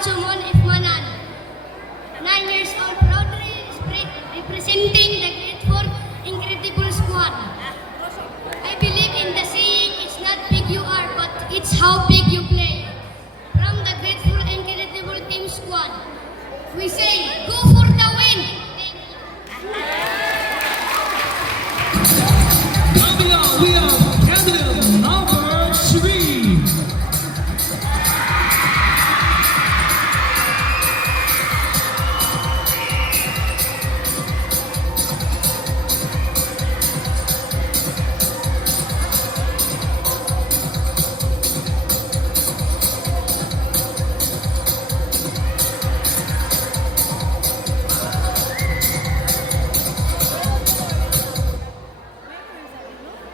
Sumon Ifmanan, 9 years old, proudly representing the Grade 4 Incredible Squad. I believe in the saying, it's not big you are, but it's how big you play. From the Grade 4 Incredible Team Squad, we say, go for the win! Coming up, we are candidate number 3.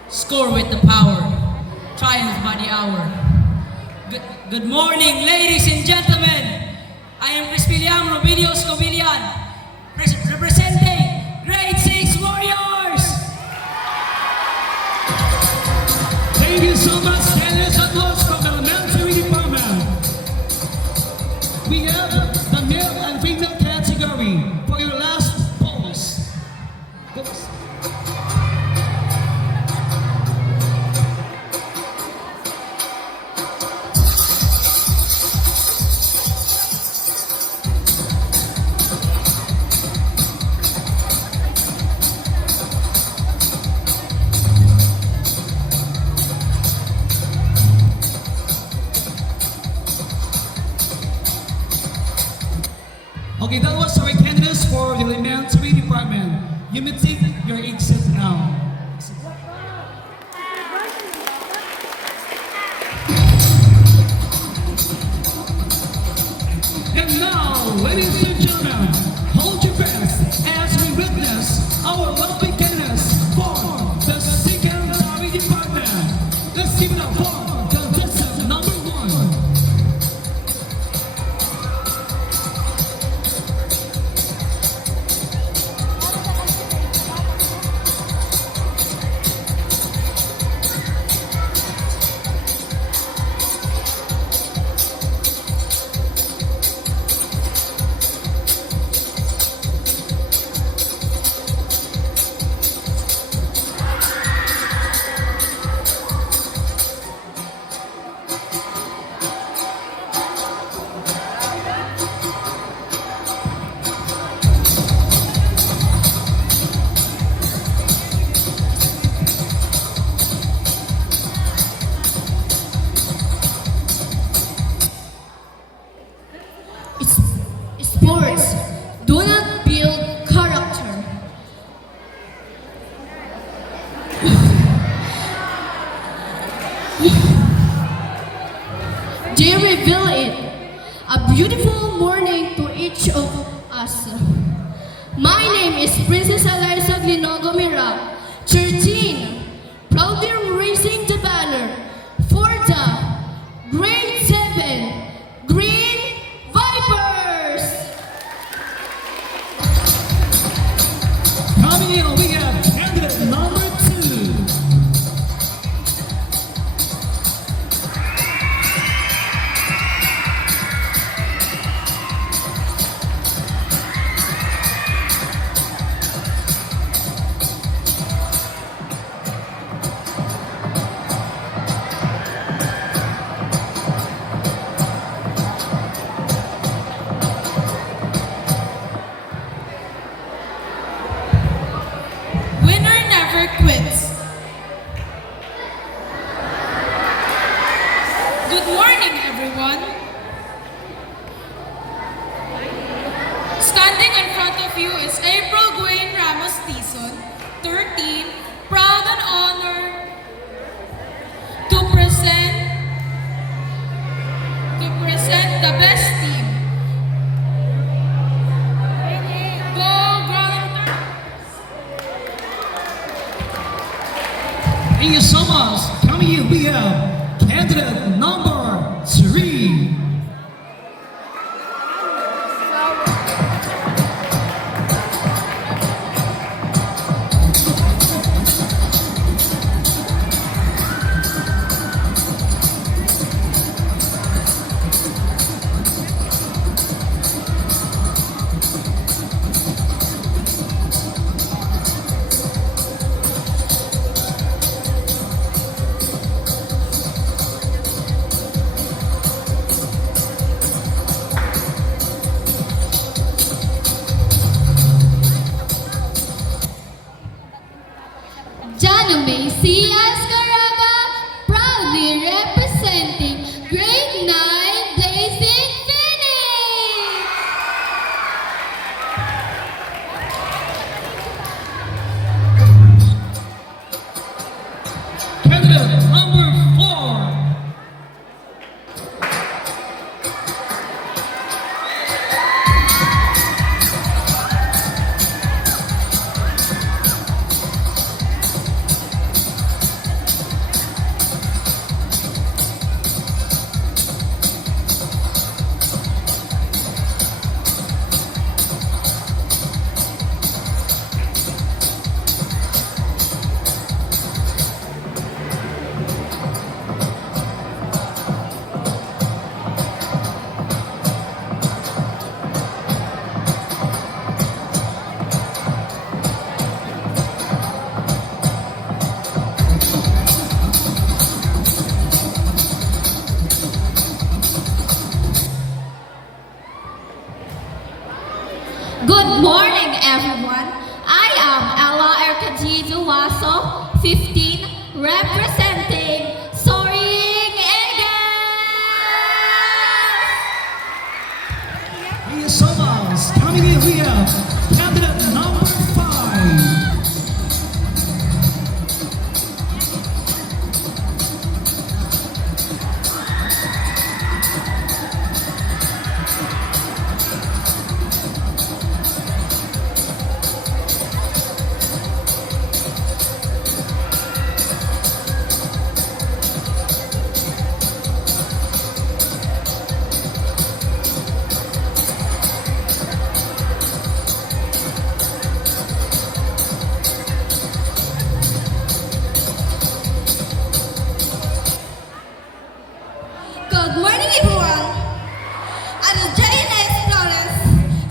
Score with the power. Triumph by the hour. Good morning, ladies and gentlemen. I am Crispilian Robilio Scovillian, representing Grade 6 Warriors. Thank you so much, Dennis Atmos from the Elementary Department. We have the male and female category for your last polls. Okay, that was our candidates for the Elementary Department. You may take your exit now. And now, ladies and gentlemen, hold your breath as we witness our lovely candidates for the Secondary Department. Let's give it up for contestant number 1. Sports do not build character. They reveal it. A beautiful morning to each of us. My name is Princess Eliza Glinogo Mira, 13, proudly raising the banner for the Grade 7 Green Vipers. Coming in, we have candidate number 2. Winner never quits. Good morning, everyone. Standing in front of you is April Gwen Ramos Tison, 13, proud and honored to present the best team. Go Grounders! Thank you so much. Coming in, we have candidate number 3. Macy Ascaraga, proudly representing Grade 9 Blazing Phoenix. Candidate number 4. Good morning, everyone. I am Ella Ercajizo Waso, 15, representing Soaring Eagles. He is Somas. Coming in, we have candidate number 5. Good morning, everyone. I'm JNS Florence,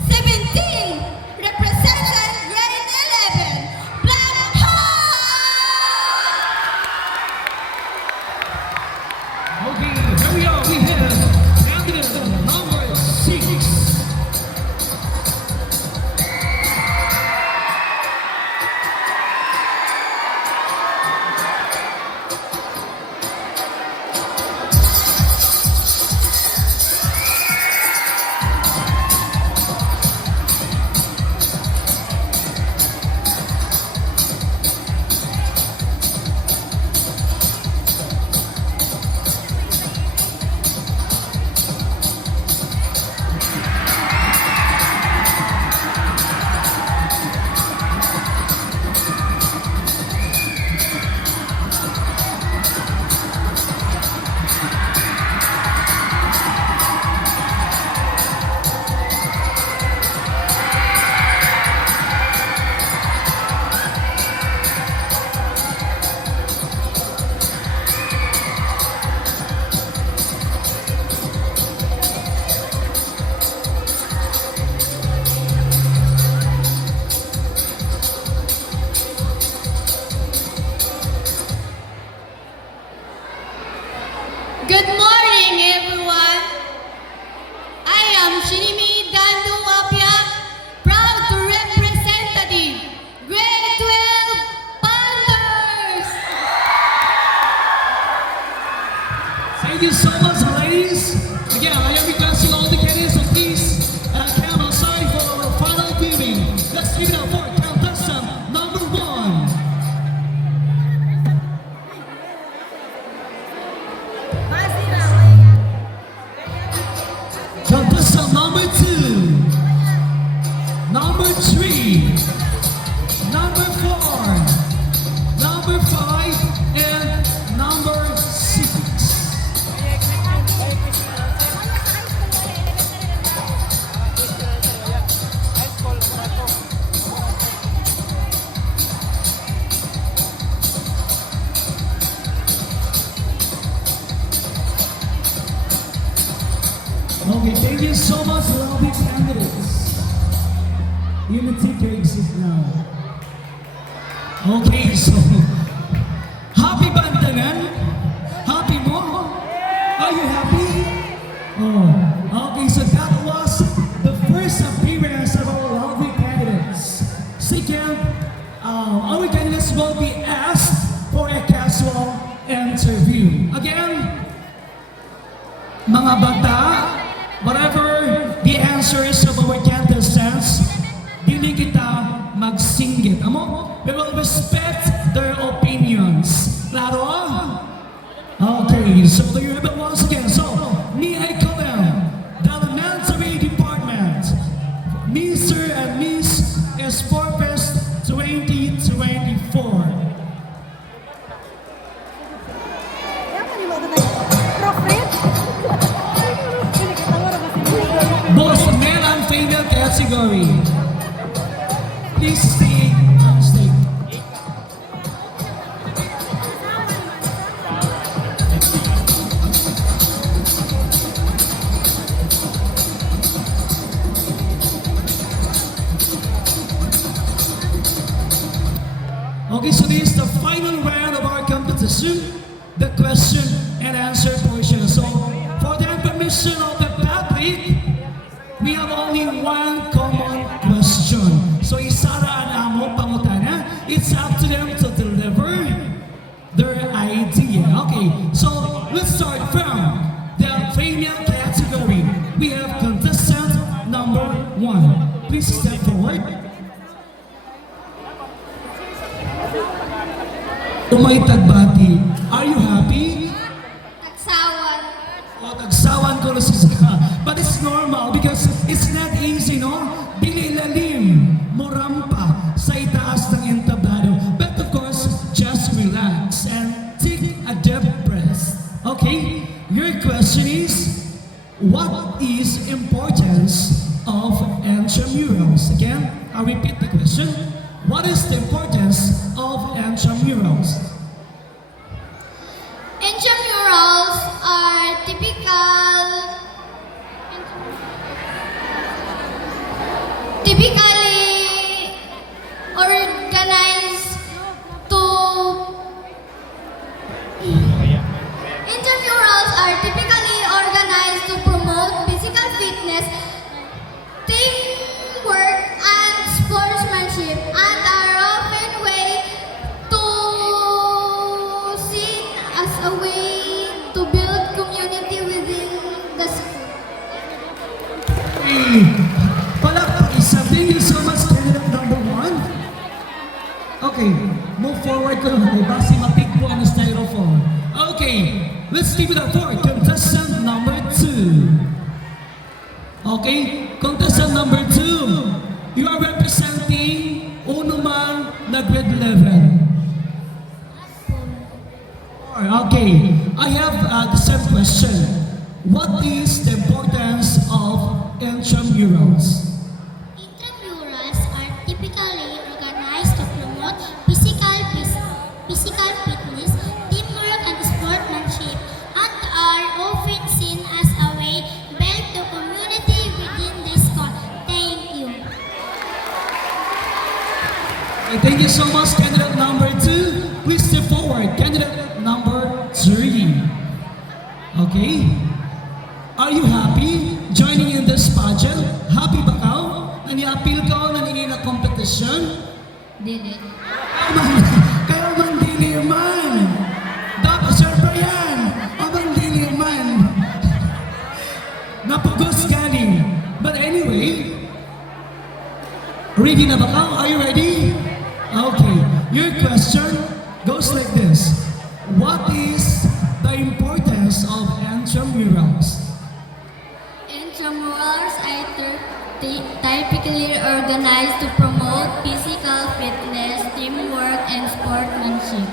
17, representing grade 11, Black Hawk. Okay, here we are. We have candidate number 6. Good morning, everyone. I am Shinimi Dandu Wapya, proud to representative grade 12 Panthers. Thank you so much, ladies. Again, I am requesting all the candidates to please come outside for our final viewing. Let's give it up for contestant number 1. Contestant number 2, number 3, number 4, number 5, and number 6. Okay, thank you so much, lovely candidates. You may take your exit now. Okay, so happy bantanan? Happy mo? Are you happy? Oh, okay, so that was the first appearance of our lovely candidates. Second, our candidates will be asked answers of our contestants, dili kita magsinggit. Amo? We will respect their opinions. Klaro? Okay, so there you have it once again. So, me I call them the Elementary Department, Mr. and Miss Sportfest 2024. Both male and female category. Please stay on stage. Okay, so this is the final round of our competition, the question and answer portion. So, for the information of the public, we have only one common question. So, isaraan amo pangutana. It's up to them to deliver their idea. Okay, so let's start from the female category. We have contestant number 1. Please step forward. Umay tagbati. Are you happy? Tagsawan. O, tagsawan ko na si Zaka. But it's normal because it's not easy, no? Dili lalim, morampa sa itaas ng entablado. But of course, just relax and take a deep breath. Okay? Your question is, what is importance of intramurals? Again, I'll repeat the question. What is the importance of intramurals? Intramurals are typically organized to intramurals are typically organized to promote physical fitness, teamwork, and sportsmanship, and are often seen as a way to build community within the school. Hey, palakpak isa. Thank you so much, candidate number 1. Okay, move forward ko naman. Basi mapig po ang styrofoam. Okay, let's give it up for contestant number 2. Okay, contestant number 2. You are representing Unuman na grade 11. Okay, I have the same question. What is the importance of intramurals? Intramurals are typically organized to promote physical fitness, teamwork, and sportsmanship, and are often seen as a way to build the community within the school. Thank you. Okay, thank you so much, candidate number 2. Please step forward, candidate number 3. Okay? Are you happy joining in this pageant? Happy ba ka? Nani-appeal ka o nanini na competition? Dili. Kayo man dili man! Dapat sir pa yan! Abang dili man! Napugos galing. But anyway, ready na ba ka? Are you ready? Okay. Your question goes like this. What is the importance of intramurals? Intramurals are typically organized to promote physical fitness, teamwork, and sportsmanship,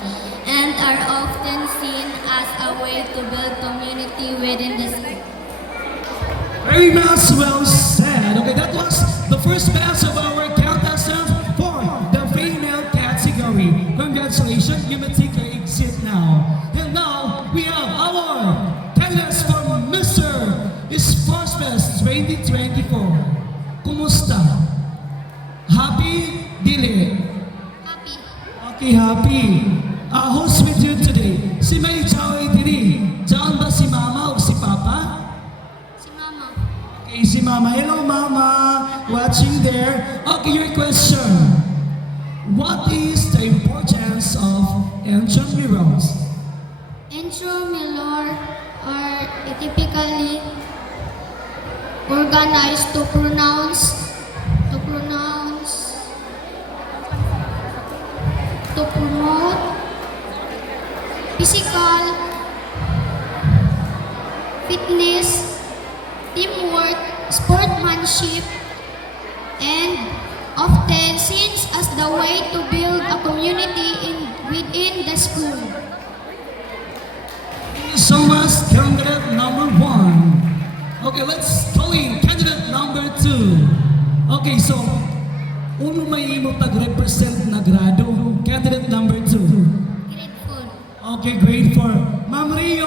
and are often seen as a way to build community within the school. Very much well said. Okay, that was the first batch of our contestants for the female category. Congratulations, you may take your exit now. And now, we have our candidates from Mr. Sportsfest 2024. Kumusta? Happy? Dili? Happy. Okay, happy. Who's with you today? Si May Joey Diri. Diyan ba si Mama o si Papa? Si Mama. Okay, si Mama. Hello, Mama. Watching there. Okay, your question. What is the importance of intramurals? Intramurals are typically organized to promote physical fitness, teamwork, sportsmanship, and often seen as the way to build a community within the school. Thank you so much, candidate number 1. Okay, let's call in candidate number 2. Okay, so, uno may imo tag-represent na grado. Candidate number 2. Grateful. Okay, grade 4. Ma'am Rio!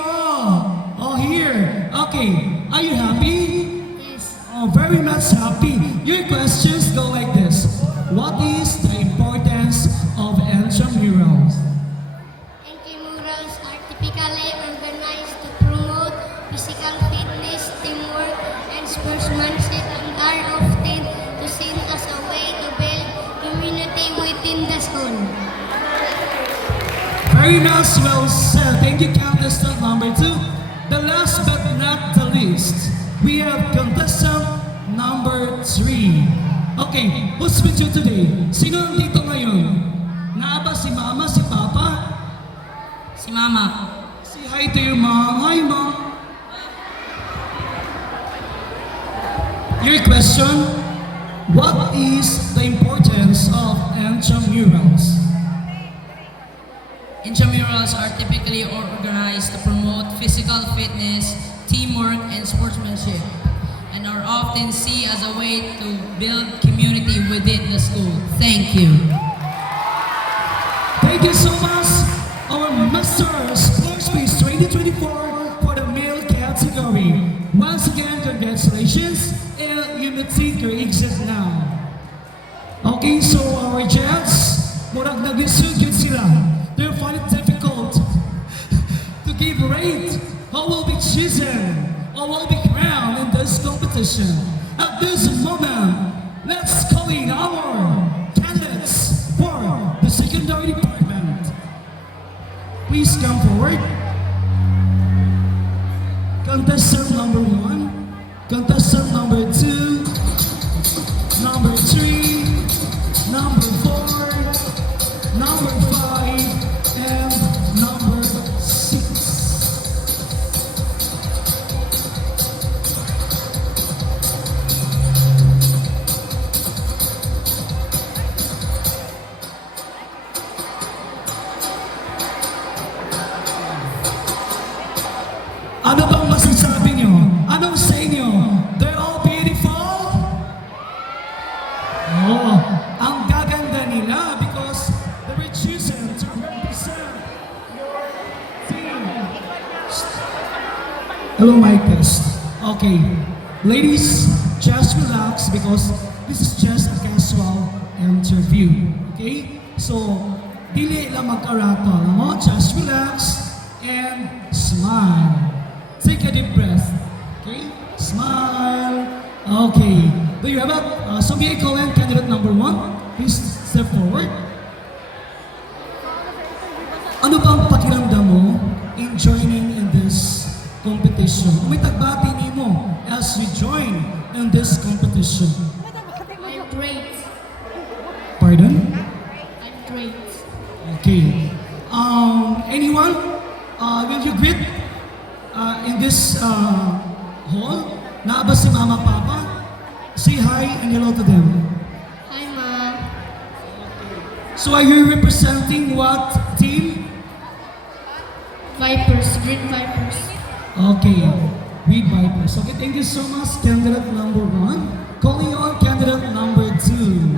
Oh, here. Okay, are you happy? Yes. Oh, very much happy. Your questions go like this. What is the importance of intramurals? Intramurals are typically organized to promote physical fitness, teamwork, and sportsmanship and are often seen as a way to build community within the school. Very nice, well said. Thank you, contestant number 2. The last but not the least, we have contestant number 3. Okay, who's with you today? Sino nandito ngayon? Naaba si Mama, si Papa? Si Mama. Say hi to your mom. Hi, Mom. Your question, what is the importance of intramurals? Intramurals are typically organized to promote physical fitness, teamwork, and sportsmanship, and are often seen as a way to build community within the school. Thank you. Thank you so much, our Masters Sports Space 2024 for the male category. Once again, congratulations, and you may take your exit now. Okay, so our judges, murag nag-sugid sila. They find it difficult to give rate who will be chosen or will be crowned in this competition. At this moment, let's call in our candidates for the secondary department. Please come forward. Contestant number 1, contestant number 2, number 3, number 4, number 5, and number 6. Ano bang masasabi nyo? Anong sa inyo? They're all beautiful? Oh, ang gaganda nila because they were chosen to represent your team. Hello, mic test. Okay. Ladies, just relax because this is just a casual interview. Okay? So, dili lang mag-arato. Alam mo? Just relax and smile. Take a deep breath. Okay? Smile. Okay. Do you have it? So may I call in candidate number 1? Please step forward. Ano bang pakiramdam mo in joining in this competition? May tagbati nimo as you join in this competition. I'm great. Pardon? I'm great. Okay. Anyone? Will you greet in this hall? Naaba si Mama, Papa? Say hi and hello to them. Hi, Mom. So are you representing what team? Vipers, Green Vipers. Okay, Reed Vipers. Okay, thank you so much, candidate number 1. Calling on candidate number 2.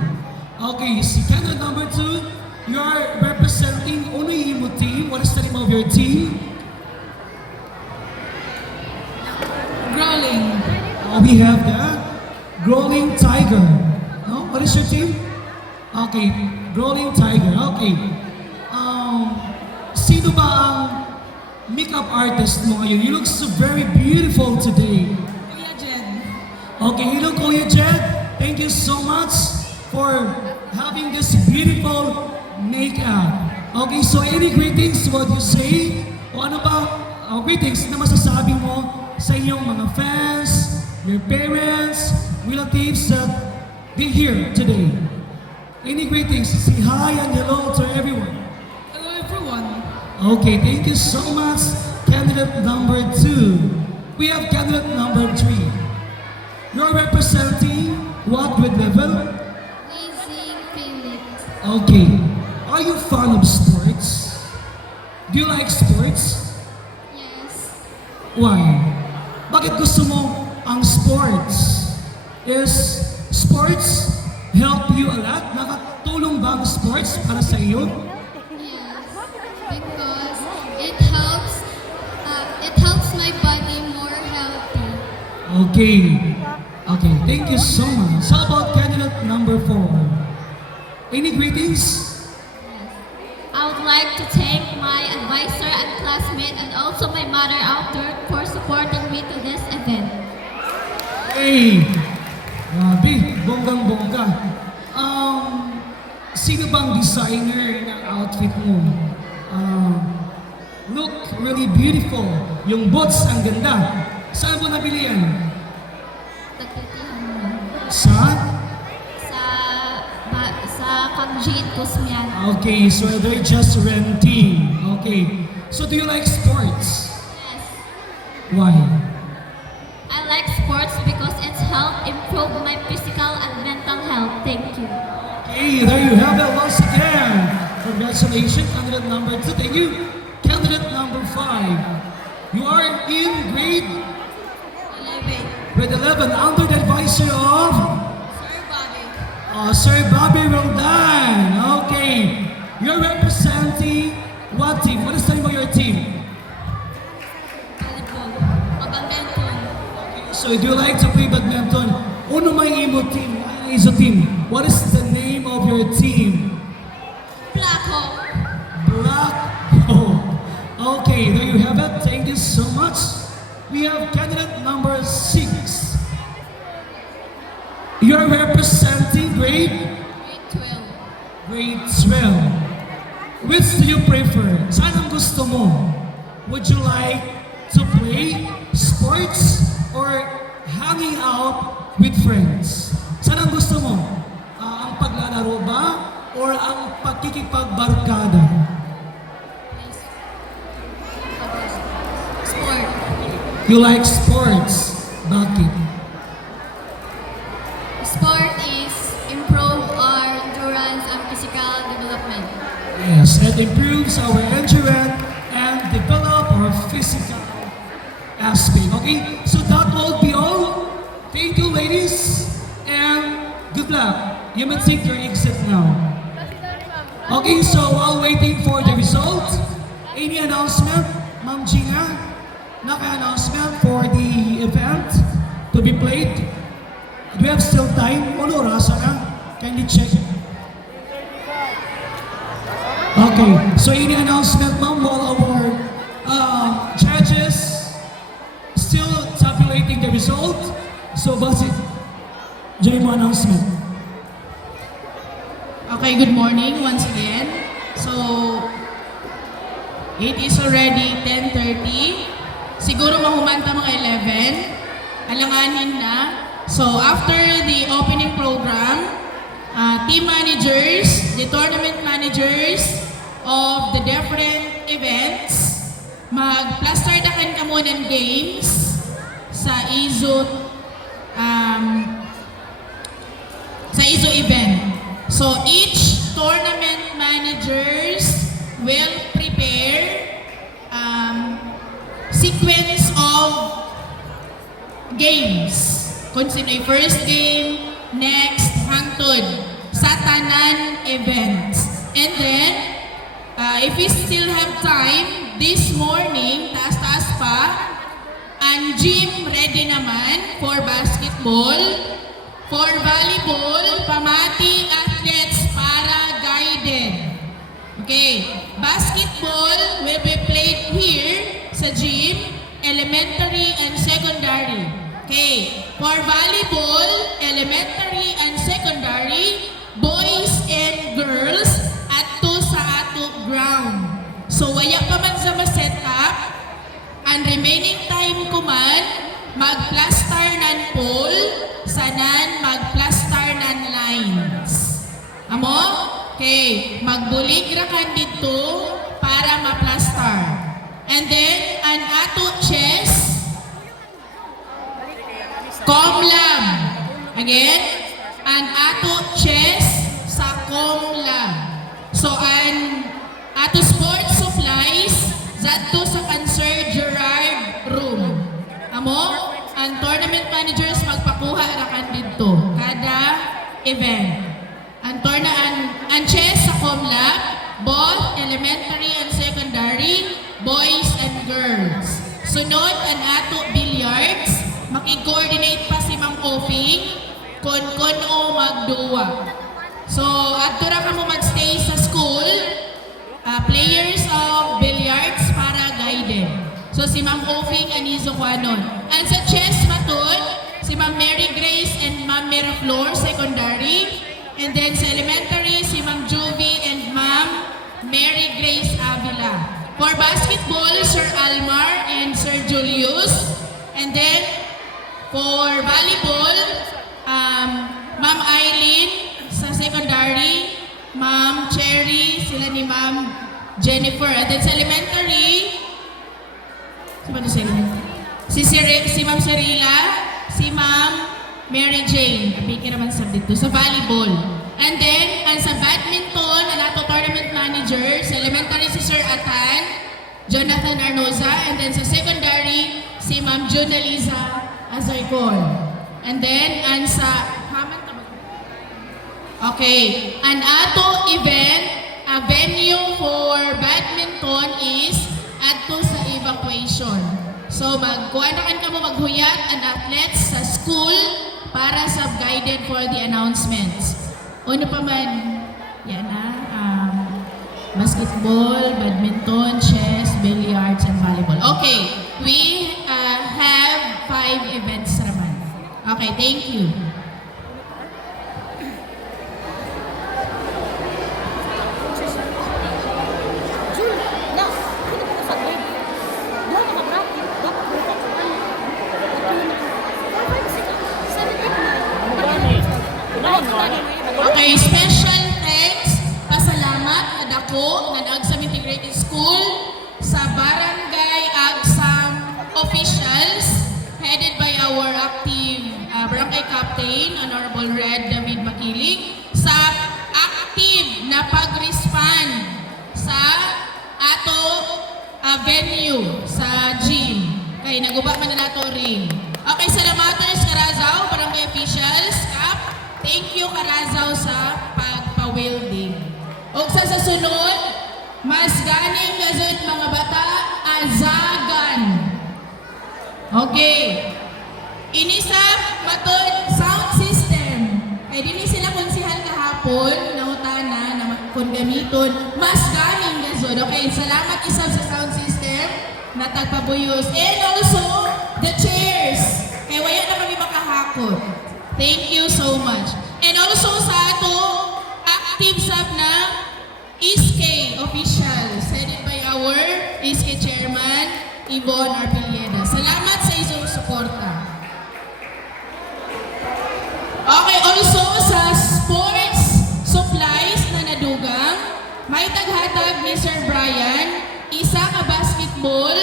Okay, si candidate number 2, you are representing Unihimo team. What is the name of your team? Growling. We have the Growling Tiger. No? What is your team? Okay, Growling Tiger. Okay. Sino ba ang makeup artist mo ngayon? You look so very beautiful today. Kuya Jed. Okay, hello Kuya Jed. Thank you so much for having this beautiful makeup. Okay, so any greetings what you say? O ano ba, greetings na masasabi mo sa inyong mga fans, your parents, relatives that be here today. Any greetings? Say hi and hello to everyone. Hello everyone. Okay, thank you so much. Candidate number 2. We have candidate number 3. You're representing what grade level? Amazing Philip. Okay. Are you fond of sports? Do you like sports? Yes. Why? Bakit gusto mo ang sports? Is sports help you a lot? Nakatulong ba ang sports para sa iyo? Yes. Because it helps my body more healthy. Okay. Okay, thank you so much. How about candidate number 4? Any greetings? I would like to thank my advisor and classmate and also my mother out there for supporting me to this event. Hey! Grabe, bonggang-bongga. Sino bang designer ng outfit mo? Look really beautiful. Yung boots ang ganda. Saan mo nabili yan? Nagtitihan mo. Sa? Sa Kangjin Kusmian. Okay, so they're just renting. Okay. So do you like sports? Yes. Why? I like sports because it's helped improve my physical and mental health. Thank you. Okay, there you have it once again. Congratulations, candidate number 2. Thank you. Candidate number 5. You are in grade 11 under the advisory of Sir Bobby Roldan. Okay. You're representing what team? What is the name of your team? Volleyball. Badminton. So do you like to play badminton? Uno may imo team. Ano is a team? What is the name of your team? Black Hawk. Black Hole. Okay, there you have it. Thank you so much. We have candidate number 6. You're representing grade Grade 12. grade 12. Which do you prefer? Saan ang gusto mo? Would you like to play sports or hanging out with friends? Saan ang gusto mo? Ang paglalaro ba or ang pagkikipagbarkada? Sport. You like sports. Bakit? Sport is improve our endurance and physical development. Yes, it improves our endurance and develop our physical aspect. Okay, so that will be all. Thank you, ladies, and good luck. You may take your exit now. Okay, so while waiting for the result, any announcement, Ma'am Gina? Naka-announcement for the event to be played? Do we have still time? Ulo, rasa na? Kindly check. Okay, so any announcement, ma'am, while our judges still tabulating the result? So, Basit, dyan mo announcement. Okay, good morning once again. So, it is already 10:30. Siguro mahumanta mga 11. Alanganin na. So, after the opening program, team managers, the tournament managers of the different events, mag-plaster-dakan ka muna ng games sa IZO event. So each tournament managers will prepare sequence of games. Kung sino yung first game, next, hangtod sa tanan events. And then, if we still have time, this morning, taas-taas pa, ang gym ready naman for basketball, for volleyball, pamati athletes para guided. Okay, basketball will be played here sa gym, elementary and secondary. Okay, for volleyball, elementary and secondary, boys and girls, ato sa ato ground. So, waya pa man sa ma-set up, ang remaining time ko man, mag-plaster nan Okay, magbulig ra kan dito para maplastar. And then, an ato chess, Comlab. Again, an ato chess sa Comlab. So, an ato sports supplies, zadto sa Cancer Gerard Room. Amo, ang tournament managers magpakuha ra kan dito kada event. Ang chess sa Comlab, both elementary and secondary, boys and girls. Sunod ang ato billiards, makikoordinate pa si Ma'am Offing kung o magduwa. So, adto ra ka mo magstay sa school, players of billiards para guided. So, si Ma'am Offing anizo kwanon. And sa chess matod, si Ma'am Mary Grace and Ma'am Miraflor, secondary. And then sa elementary, si Ma'am Juvie and Ma'am Mary Grace Avila. For basketball, Sir Almar and Sir Julius. And then, for volleyball, Ma'am Eileen sa secondary, Ma'am Cherry, sila ni Ma'am Jennifer. And then sa elementary, si Ma'am Serila, si Ma'am Mary Jane, apiki naman sa dito, sa volleyball. And then, ang sa badminton, ang ato tournament manager, sa elementary si Sir Atan, Jonathan Arnoza, and then sa secondary, si Ma'am Junaliza Azarcon. And then, ang sa, okay, ang ato event, a venue for badminton is ato sa evacuation. So, magkuanakan ka mo maghuyat ang athletes sa school para sa guided for the announcements. Ano pa man, yan basketball, badminton, chess, billiards, and volleyball. Okay, we have 5 events naman. Okay, thank you. Okay, special thanks, pasalamat na dako na Agsam Integrated School sa Barangay Agsam officials headed by our active barangay captain, Honorable Red David Makiling, sa active na pag-respond sa ato venue sa gym. Kay naguba man na nato ring. Okay, salamaters Karazao, barangay officials, Kap. Thank you Karazao sa pagpa-welding. O sa sunod, mas ganing gazon mga bata, azagan. Okay. Inisap, matod, sound system. Kaya din sila konsihal kahapon, nautana, na kung gamiton, mas ganing gazon. Okay, salamat isab sa sound system na tagpabuyos. And also, the chairs. Kaya wala na kami makahakot. Thank you so much. And also sa ato, active sub na ISK officials, headed by our ISK chairman, Yvonne Arpilleda. Salamat sa isang suporta. Okay, also sa sports supplies na nadugang, may taghatag ni Sir Brian, isa ka basketball,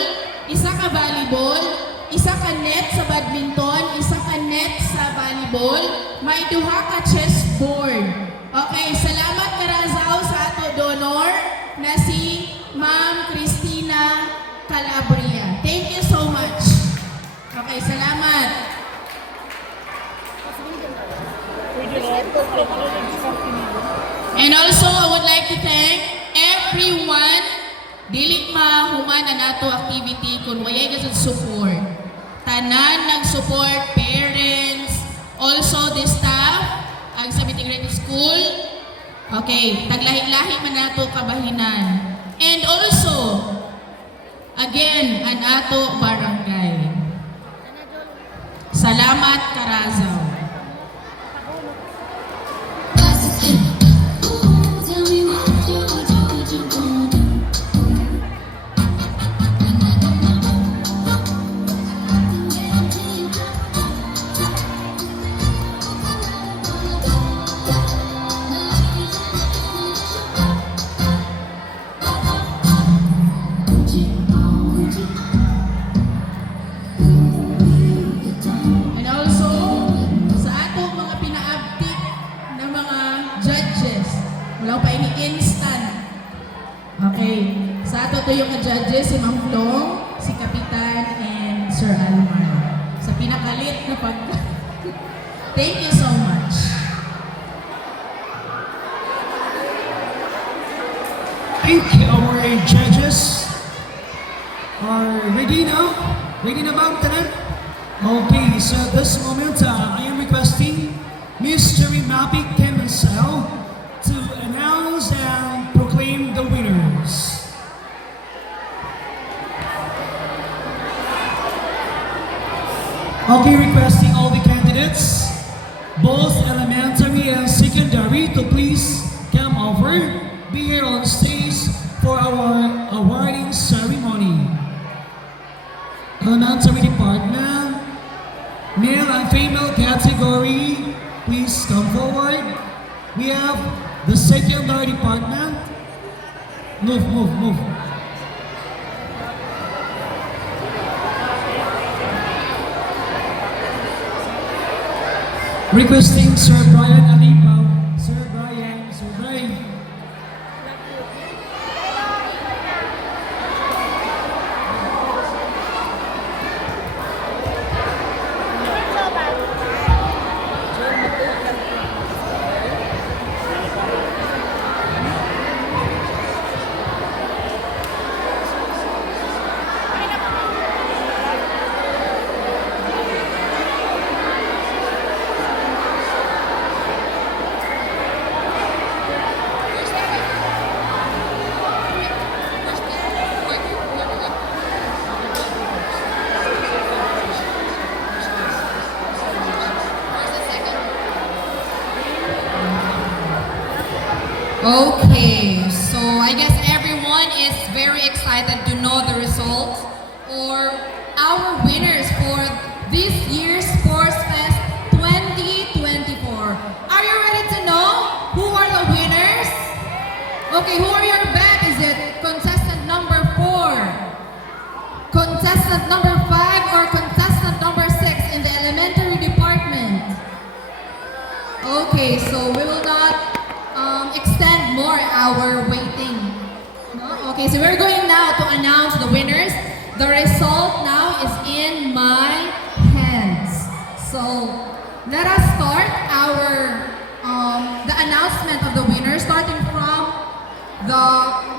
isa ka volleyball, isa ka net sa badminton, isa ka net sa volleyball, may duha ka chessboard. Okay, salamat Karazao sa ato donor na si Ma'am Cristina Calabria. Thank you so much. Okay, salamat. And also, I would like to thank everyone dili mahuman ang nato activity kung wala ka sa support. Tanan nag-support, parents, also the staff, ang sa integrated school. Okay, taglahi-lahi man nato kabahinan. And also, again, ang ato barangay. Salamat Karazao. nato yung judges, si Ma'am Flong, si Kapitan, and Sir Almar. Sa pinakalit na pag... Thank you so much. Thank our judges. Are ready now? Ready na ba ang tanan? Okay, so at this moment, I am requesting Mr. Mapi Kemasel to announce and proclaim the winners. Okay, requesting all the candidates, both elementary and secondary, to please come over, be here on stage for our awarding ceremony. Elementary department, male and female category, please come forward. We have the secondary department. Move. Requesting Sir Brian Alipaw. Sir Brian. Okay, so I guess everyone is very excited to know the results or our winners for this year's Sports Fest 2024. Are you ready to know who are the winners? Okay, who are your bet? Is it contestant number 4, contestant number 5, or contestant number 6 in the elementary department? Okay, so we will not extend more our waiting. No? Okay, so we're going now to announce the winners. The result now is in my hands. So let us start our the announcement of the winners, starting from the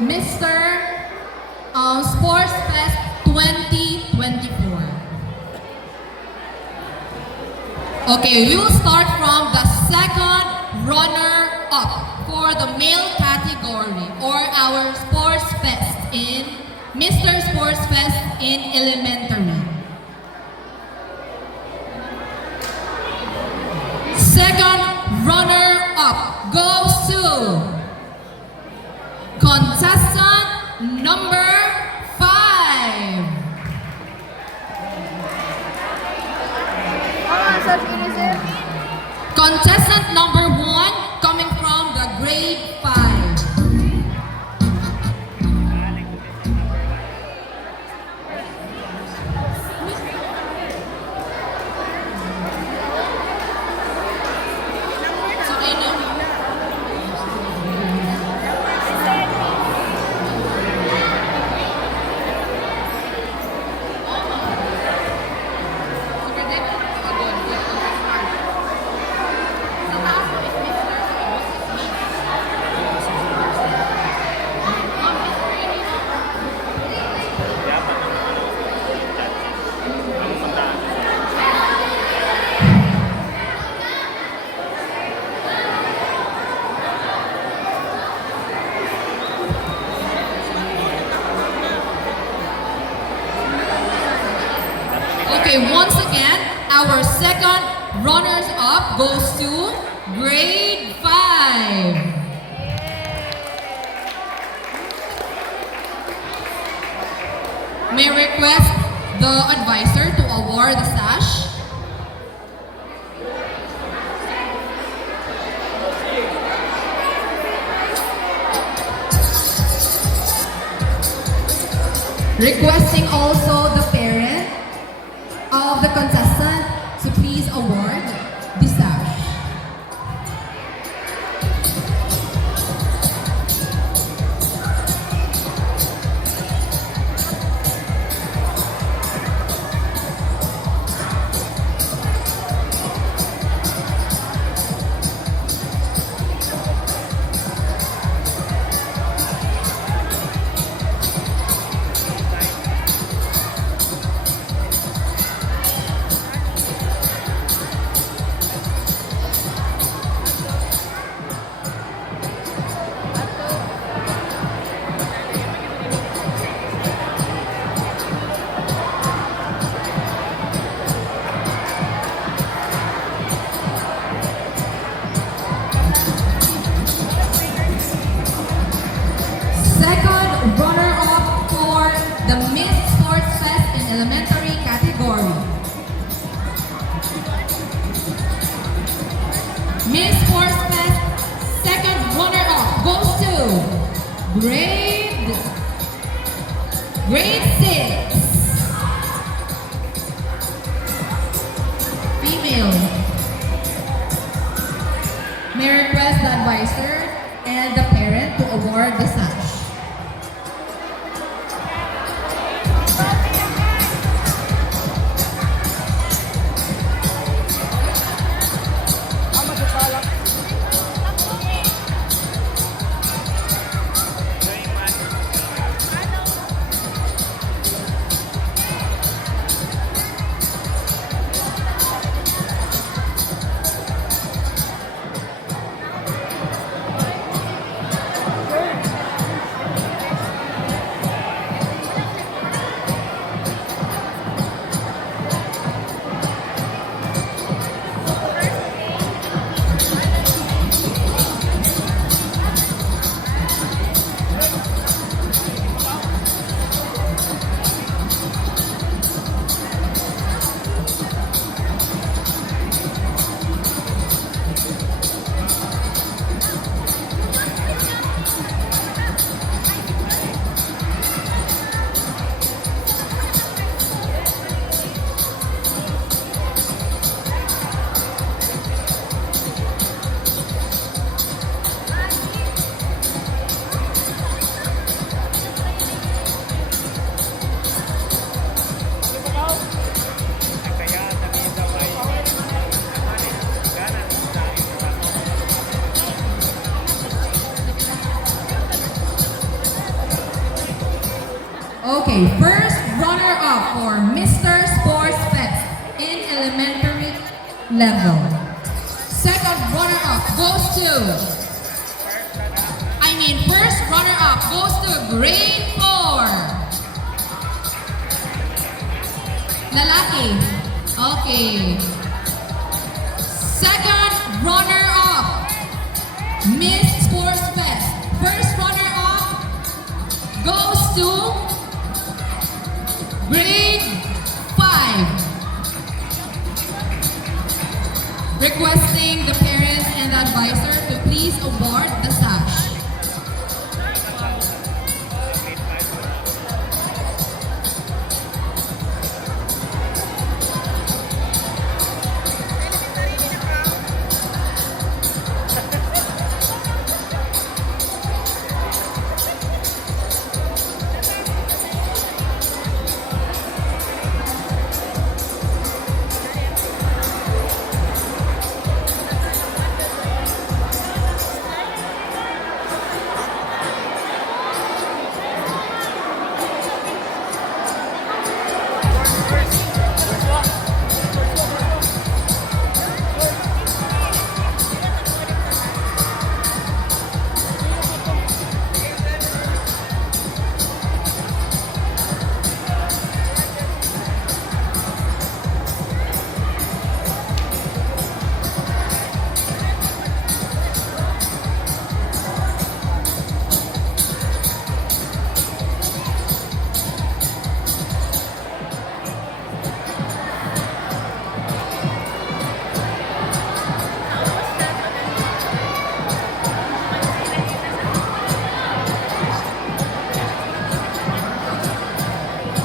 Mr. Sports Fest 2024. Okay, we will start from the second runner-up for the male category or our Sports Fest in Mr. Sports Fest in Elementary. Second runner-up goes to contestant number 5. Contestant number 1 coming from the grade 5. Okay, once again, our second runners-up goes to grade 5. May I request the advisor to award the sash. Requesting also the parent of the contestant to please award the sash. Second runner-up for the Miss Sports Fest in elementary category. Miss Sports Fest second runner-up goes to grade 6. Female. May I request the advisor and the parent to award the sash. Okay, first runner-up for Mr. Sports Fest in elementary level. Second runner-up goes to, first runner-up goes to grade 4. Lalaki. Okay. Second runner-up, Miss Sports Fest. First runner-up goes to grade 5. Requesting the parents and the advisor to please award the sash.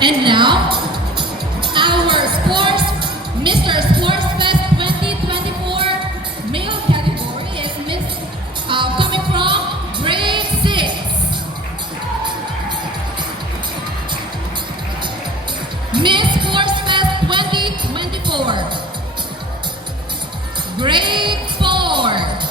And now, our Mr. Sports Fest 2024 male category is coming from grade 6. Miss Sports Fest 2024. Grade 4.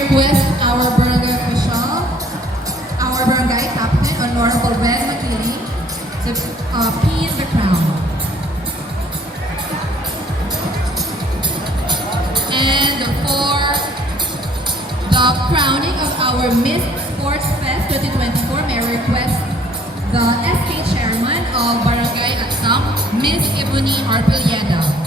request our barangay official, our barangay captain, Honorable Ben McKinney, to pin the crown. And for the crowning of our Miss Sports Fest 2024, may I request the SK Chairman of Barangay Aksam, Miss Ebony Arpilieda.